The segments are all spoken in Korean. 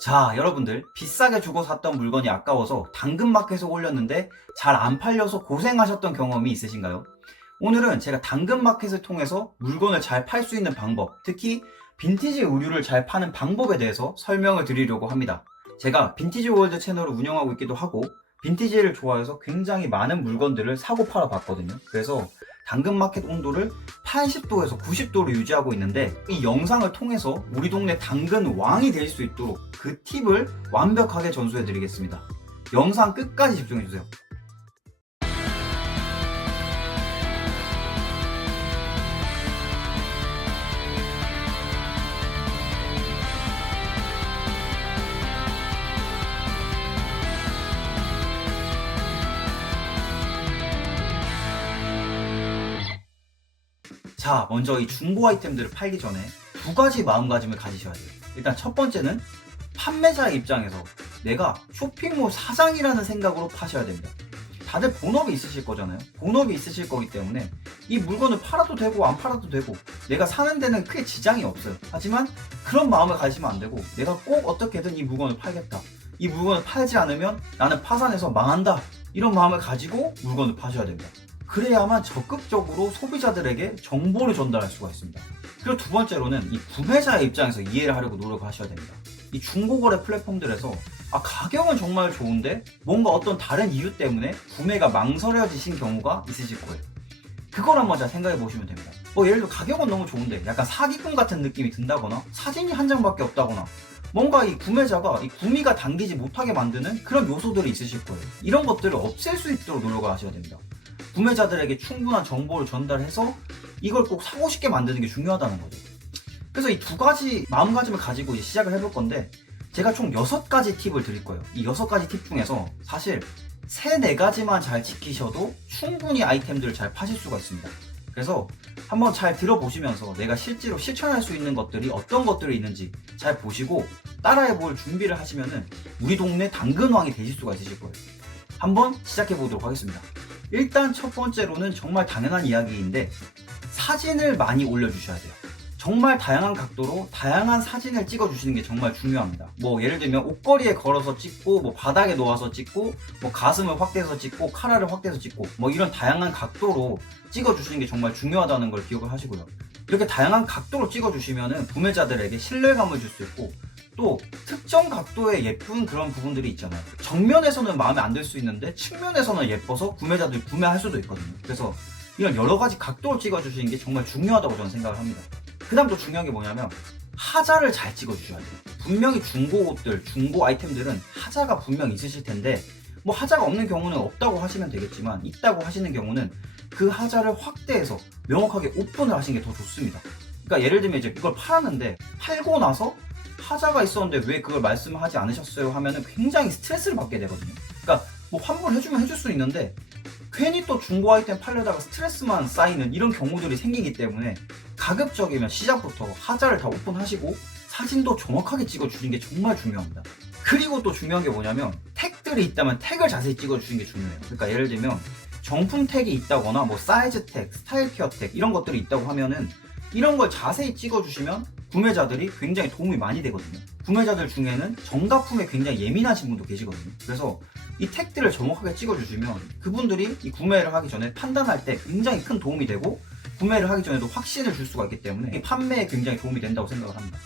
자, 여러분들 비싸게 주고 샀던 물건이 아까워서 당근마켓에 올렸는데 잘 안 팔려서 고생하셨던 경험이 있으신가요? 오늘은 제가 당근마켓을 통해서 물건을 잘 팔 수 있는 방법, 특히 빈티지 의류를 잘 파는 방법에 대해서 설명을 드리려고 합니다. 제가 빈티지 월드 채널을 운영하고 있기도 하고 빈티지를 좋아해서 굉장히 많은 물건들을 사고 팔아 봤거든요. 그래서 당근마켓 온도를 80도에서 90도로 유지하고 있는데, 이 영상을 통해서 우리 동네 당근 왕이 될 수 있도록 그 팁을 완벽하게 전수해 드리겠습니다. 영상 끝까지 집중해 주세요. 자, 먼저 이 중고 아이템들을 팔기 전에 두 가지 마음가짐을 가지셔야 돼요. 일단 첫 번째는 판매자의 입장에서 내가 쇼핑몰 사장이라는 생각으로 파셔야 됩니다. 다들 본업이 있으실 거잖아요. 본업이 있으실 거기 때문에 이 물건을 팔아도 되고 안 팔아도 되고 내가 사는 데는 크게 지장이 없어요. 하지만 그런 마음을 가지면 안 되고, 내가 꼭 어떻게든 이 물건을 팔겠다, 이 물건을 팔지 않으면 나는 파산해서 망한다, 이런 마음을 가지고 물건을 파셔야 됩니다. 그래야만 적극적으로 소비자들에게 정보를 전달할 수가 있습니다. 그리고 두 번째로는 이 구매자의 입장에서 이해를 하려고 노력하셔야 됩니다. 이 중고거래 플랫폼들에서 가격은 정말 좋은데 뭔가 어떤 다른 이유 때문에 구매가 망설여지신 경우가 있으실 거예요. 그걸 한번 잘 생각해 보시면 됩니다. 예를 들어 가격은 너무 좋은데 약간 사기꾼 같은 느낌이 든다거나 사진이 한 장밖에 없다거나 뭔가 이 구매자가 이 구미가 당기지 못하게 만드는 그런 요소들이 있으실 거예요. 이런 것들을 없앨 수 있도록 노력을 하셔야 됩니다. 구매자들에게 충분한 정보를 전달해서 이걸 꼭 사고 싶게 만드는 게 중요하다는 거죠. 그래서 이 두 가지 마음가짐을 가지고 이제 시작을 해볼 건데, 제가 총 6가지 팁을 드릴 거예요. 이 6가지 팁 중에서 사실 3, 4가지만 잘 지키셔도 충분히 아이템들을 잘 파실 수가 있습니다. 그래서 한번 잘 들어보시면서 내가 실제로 실천할 수 있는 것들이 어떤 것들이 있는지 잘 보시고 따라해 볼 준비를 하시면은 우리 동네 당근왕이 되실 수가 있으실 거예요. 한번 시작해 보도록 하겠습니다. 일단 첫 번째로는 정말 당연한 이야기인데, 사진을 많이 올려주셔야 돼요. 정말 다양한 각도로 다양한 사진을 찍어주시는 게 정말 중요합니다. 예를 들면 옷걸이에 걸어서 찍고, 바닥에 놓아서 찍고, 가슴을 확대해서 찍고, 카라를 확대해서 찍고, 이런 다양한 각도로 찍어주시는 게 정말 중요하다는 걸 기억을 하시고요. 이렇게 다양한 각도로 찍어주시면 구매자들에게 신뢰감을 줄 수 있고, 또 특정 각도의 예쁜 그런 부분들이 있잖아요. 정면에서는 마음에 안 들 수 있는데 측면에서는 예뻐서 구매자들이 구매할 수도 있거든요. 그래서 이런 여러 가지 각도를 찍어주시는 게 정말 중요하다고 저는 생각을 합니다. 그 다음 또 중요한 게 뭐냐면 하자를 잘 찍어주셔야 돼요. 분명히 중고 옷들, 중고 아이템들은 하자가 분명히 있으실 텐데, 하자가 없는 경우는 없다고 하시면 되겠지만, 있다고 하시는 경우는 그 하자를 확대해서 명확하게 오픈을 하시는 게 더 좋습니다. 그러니까 예를 들면 이제 이걸 팔았는데 팔고 나서 하자가 있었는데 왜 그걸 말씀하지 않으셨어요 하면은 굉장히 스트레스를 받게 되거든요. 그러니까 환불해주면 해줄 수 있는데 괜히 또 중고 아이템 팔려다가 스트레스만 쌓이는 이런 경우들이 생기기 때문에 가급적이면 시작부터 하자를 다 오픈하시고 사진도 정확하게 찍어주시는 게 정말 중요합니다. 그리고 또 중요한 게 뭐냐면 택들이 있다면 택을 자세히 찍어주시는 게 중요해요. 그러니까 예를 들면 정품 택이 있다거나 사이즈 택, 스타일 케어 택 이런 것들이 있다고 하면은 이런 걸 자세히 찍어주시면 구매자들이 굉장히 도움이 많이 되거든요. 구매자들 중에는 정가품에 굉장히 예민하신 분도 계시거든요. 그래서 이 택들을 정확하게 찍어주시면 그분들이 이 구매를 하기 전에 판단할 때 굉장히 큰 도움이 되고, 구매를 하기 전에도 확신을 줄 수가 있기 때문에 이 판매에 굉장히 도움이 된다고 생각을 합니다.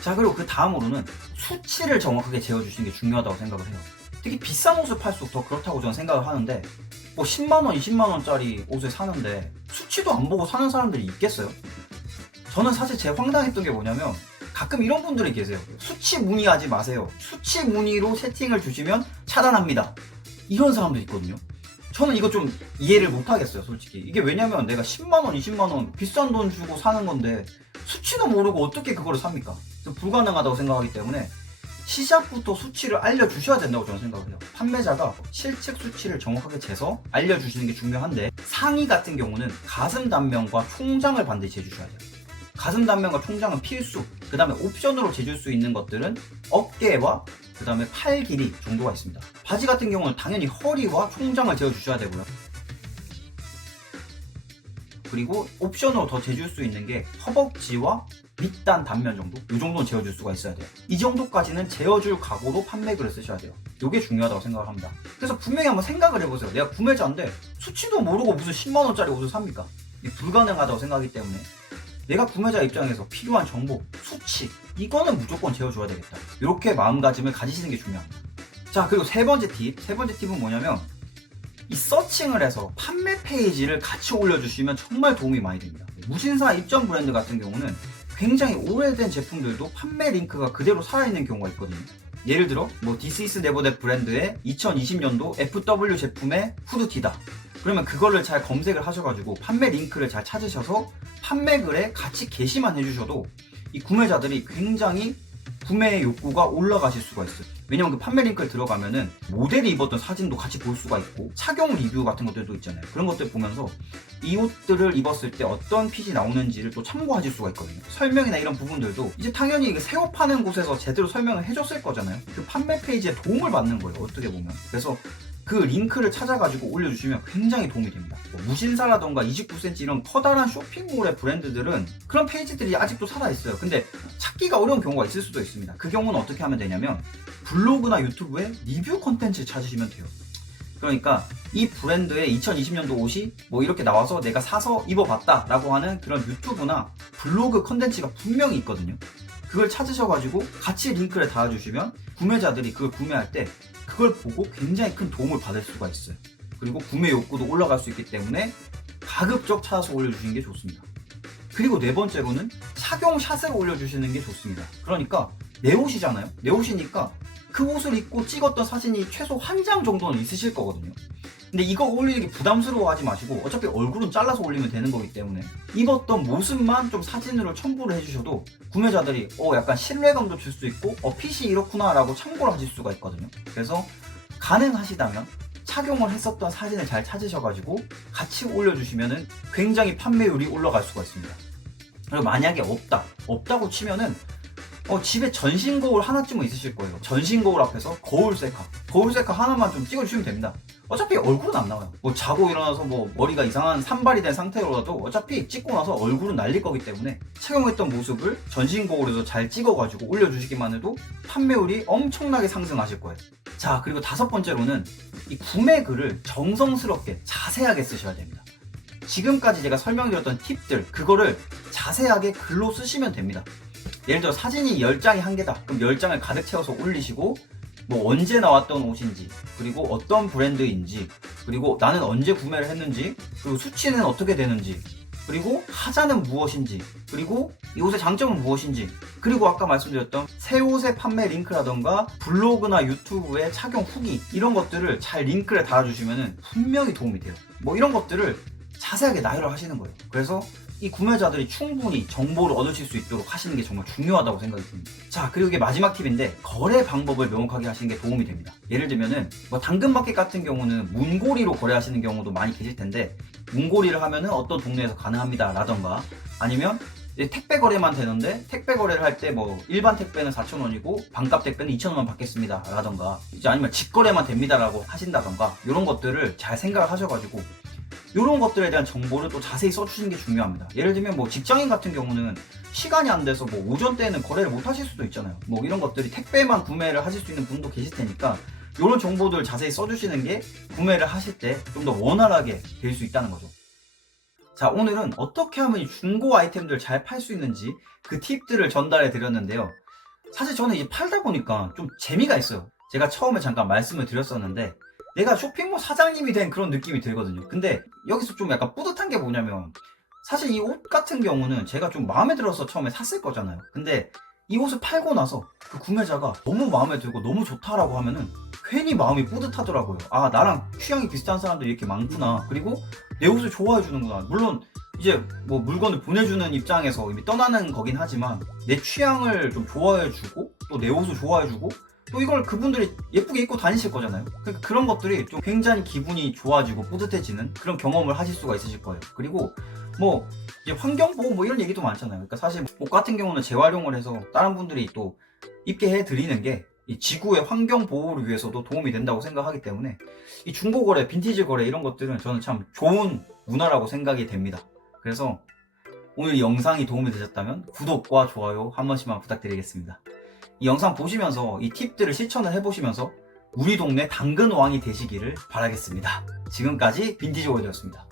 자, 그리고 그 다음으로는 수치를 정확하게 재어주시는 게 중요하다고 생각을 해요. 특히 비싼 옷을 팔수록 더 그렇다고 저는 생각을 하는데, 10만원, 20만원짜리 옷을 사는데 수치도 안 보고 사는 사람들이 있겠어요? 저는 사실 제일 황당했던 게 뭐냐면 가끔 이런 분들이 계세요. 수치 문의하지 마세요. 수치 문의로 채팅을 주시면 차단합니다. 이런 사람도 있거든요. 저는 이거 좀 이해를 못 하겠어요, 솔직히. 이게 왜냐면 내가 10만원, 20만원 비싼 돈 주고 사는 건데 수치도 모르고 어떻게 그거를 삽니까? 불가능하다고 생각하기 때문에 시작부터 수치를 알려주셔야 된다고 저는 생각을 해요. 판매자가 실측 수치를 정확하게 재서 알려주시는 게 중요한데, 상의 같은 경우는 가슴 단면과 총장을 반드시 재주셔야 돼요. 가슴 단면과 총장은 필수. 그 다음에 옵션으로 재줄 수 있는 것들은 어깨와 그 다음에 팔 길이 정도가 있습니다. 바지 같은 경우는 당연히 허리와 총장을 재어주셔야 되고요. 그리고 옵션으로 더 재줄 수 있는 게 허벅지와 밑단 단면 정도? 이 정도는 재워줄 수가 있어야 돼요. 이 정도까지는 재워줄 각오로 판매글을 쓰셔야 돼요. 이게 중요하다고 생각을 합니다. 그래서 분명히 한번 생각을 해보세요. 내가 구매자인데 수치도 모르고 무슨 10만원짜리 옷을 삽니까? 이게 불가능하다고 생각하기 때문에 내가 구매자 입장에서 필요한 정보, 수치, 이거는 무조건 재워줘야 되겠다. 이렇게 마음가짐을 가지시는 게 중요합니다. 자, 그리고 세 번째 팁은 뭐냐면 이 서칭을 해서 판매 페이지를 같이 올려주시면 정말 도움이 많이 됩니다. 무신사 입점 브랜드 같은 경우는 굉장히 오래된 제품들도 판매 링크가 그대로 살아있는 경우가 있거든요. 예를 들어 This is never that 브랜드의 2020년도 FW 제품의 후드티다. 그러면 그거를 잘 검색을 하셔가지고 판매 링크를 잘 찾으셔서 판매글에 같이 게시만 해주셔도 이 구매자들이 굉장히 구매 욕구가 올라가실 수가 있어요. 왜냐면 그 판매 링크를 들어가면은 모델이 입었던 사진도 같이 볼 수가 있고 착용 리뷰 같은 것들도 있잖아요. 그런 것들 보면서 이 옷들을 입었을 때 어떤 핏이 나오는지를 또 참고하실 수가 있거든요. 설명이나 이런 부분들도 이제 당연히 새 옷 파는 곳에서 제대로 설명을 해줬을 거잖아요. 그 판매 페이지에 도움을 받는 거예요. 어떻게 보면. 그래서 그 링크를 찾아가지고 올려주시면 굉장히 도움이 됩니다. 무신사라던가 29cm 이런 커다란 쇼핑몰의 브랜드들은 그런 페이지들이 아직도 살아있어요. 근데 찾기가 어려운 경우가 있을 수도 있습니다. 그 경우는 어떻게 하면 되냐면 블로그나 유튜브에 리뷰 콘텐츠 찾으시면 돼요. 그러니까 이 브랜드의 2020년도 옷이 이렇게 나와서 내가 사서 입어봤다 라고 하는 그런 유튜브나 블로그 콘텐츠가 분명히 있거든요. 그걸 찾으셔가지고 같이 링크를 달아주시면 구매자들이 그걸 구매할 때 그걸 보고 굉장히 큰 도움을 받을 수가 있어요. 그리고 구매 욕구도 올라갈 수 있기 때문에 가급적 찾아서 올려주시는 게 좋습니다. 그리고 네 번째로는 착용샷을 올려주시는 게 좋습니다. 그러니까 내 옷이잖아요. 내 옷이니까 그 옷을 입고 찍었던 사진이 최소 한 장 정도는 있으실 거거든요. 근데 이거 올리기 부담스러워하지 마시고 어차피 얼굴은 잘라서 올리면 되는 거기 때문에 입었던 모습만 좀 사진으로 첨부를 해주셔도 구매자들이 약간 신뢰감도 줄 수 있고 핏이 이렇구나 라고 참고를 하실 수가 있거든요. 그래서 가능하시다면 착용을 했었던 사진을 잘 찾으셔가지고 같이 올려주시면 굉장히 판매율이 올라갈 수가 있습니다. 그리고 만약에 없다고 치면은 집에 전신 거울 하나쯤은 있으실 거예요. 전신 거울 앞에서 거울 셀카 하나만 좀 찍어주시면 됩니다. 어차피 얼굴은 안 나와요. 자고 일어나서 머리가 이상한 산발이 된 상태로라도 어차피 찍고 나서 얼굴은 날릴 거기 때문에 착용했던 모습을 전신 거울에서 잘 찍어가지고 올려주시기만 해도 판매율이 엄청나게 상승하실 거예요. 자, 그리고 다섯 번째로는 이 구매 글을 정성스럽게 자세하게 쓰셔야 됩니다. 지금까지 제가 설명드렸던 팁들, 그거를 자세하게 글로 쓰시면 됩니다. 예를 들어 사진이 10장이 한 개다. 그럼 10장을 가득 채워서 올리시고 언제 나왔던 옷인지, 그리고 어떤 브랜드인지, 그리고 나는 언제 구매를 했는지, 그리고 수치는 어떻게 되는지, 그리고 하자는 무엇인지, 그리고 이 옷의 장점은 무엇인지, 그리고 아까 말씀드렸던 새 옷의 판매 링크라던가 블로그나 유튜브의 착용 후기, 이런 것들을 잘 링크를 달아주시면 분명히 도움이 돼요. 이런 것들을 자세하게 나열을 하시는 거예요. 그래서 이 구매자들이 충분히 정보를 얻으실 수 있도록 하시는 게 정말 중요하다고 생각이 듭니다. 자, 그리고 이게 마지막 팁인데 거래 방법을 명확하게 하시는 게 도움이 됩니다. 예를 들면은 당근마켓 같은 경우는 문고리로 거래하시는 경우도 많이 계실 텐데 문고리를 하면은 어떤 동네에서 가능합니다 라던가 아니면 택배 거래만 되는데 택배 거래를 할 때 일반 택배는 4,000원이고 반값 택배는 2,000원만 받겠습니다 라던가 아니면 직거래만 됩니다 라고 하신다던가 이런 것들을 잘 생각을 하셔가지고 이런 것들에 대한 정보를 또 자세히 써주시는 게 중요합니다. 예를 들면 직장인 같은 경우는 시간이 안 돼서 오전 때는 거래를 못 하실 수도 있잖아요. 이런 것들이 택배만 구매를 하실 수 있는 분도 계실 테니까 이런 정보들 자세히 써주시는 게 구매를 하실 때 좀 더 원활하게 될 수 있다는 거죠. 자, 오늘은 어떻게 하면 이 중고 아이템들 잘 팔 수 있는지 그 팁들을 전달해 드렸는데요. 사실 저는 이제 팔다 보니까 좀 재미가 있어요. 제가 처음에 잠깐 말씀을 드렸었는데 내가 쇼핑몰 사장님이 된 그런 느낌이 들거든요. 근데 여기서 좀 약간 뿌듯한 게 뭐냐면 사실 이 옷 같은 경우는 제가 좀 마음에 들어서 처음에 샀을 거잖아요. 근데 이 옷을 팔고 나서 그 구매자가 너무 마음에 들고 너무 좋다라고 하면은 괜히 마음이 뿌듯하더라고요. 아, 나랑 취향이 비슷한 사람들이 이렇게 많구나. 그리고 내 옷을 좋아해 주는구나. 물론 이제 물건을 보내주는 입장에서 이미 떠나는 거긴 하지만 내 취향을 좀 좋아해 주고 또 내 옷을 좋아해 주고 또 이걸 그분들이 예쁘게 입고 다니실 거잖아요. 그러니까 그런 것들이 좀 굉장히 기분이 좋아지고 뿌듯해지는 그런 경험을 하실 수가 있으실 거예요. 그리고 이제 환경보호 이런 얘기도 많잖아요. 그러니까 사실 옷 같은 경우는 재활용을 해서 다른 분들이 또 입게 해드리는 게 이 지구의 환경 보호를 위해서도 도움이 된다고 생각하기 때문에 이 중고거래, 빈티지 거래 이런 것들은 저는 참 좋은 문화라고 생각이 됩니다. 그래서 오늘 영상이 도움이 되셨다면 구독과 좋아요 한 번씩만 부탁드리겠습니다. 이 영상 보시면서 이 팁들을 실천을 해보시면서 우리 동네 당근왕이 되시기를 바라겠습니다. 지금까지 빈티지 월드였습니다.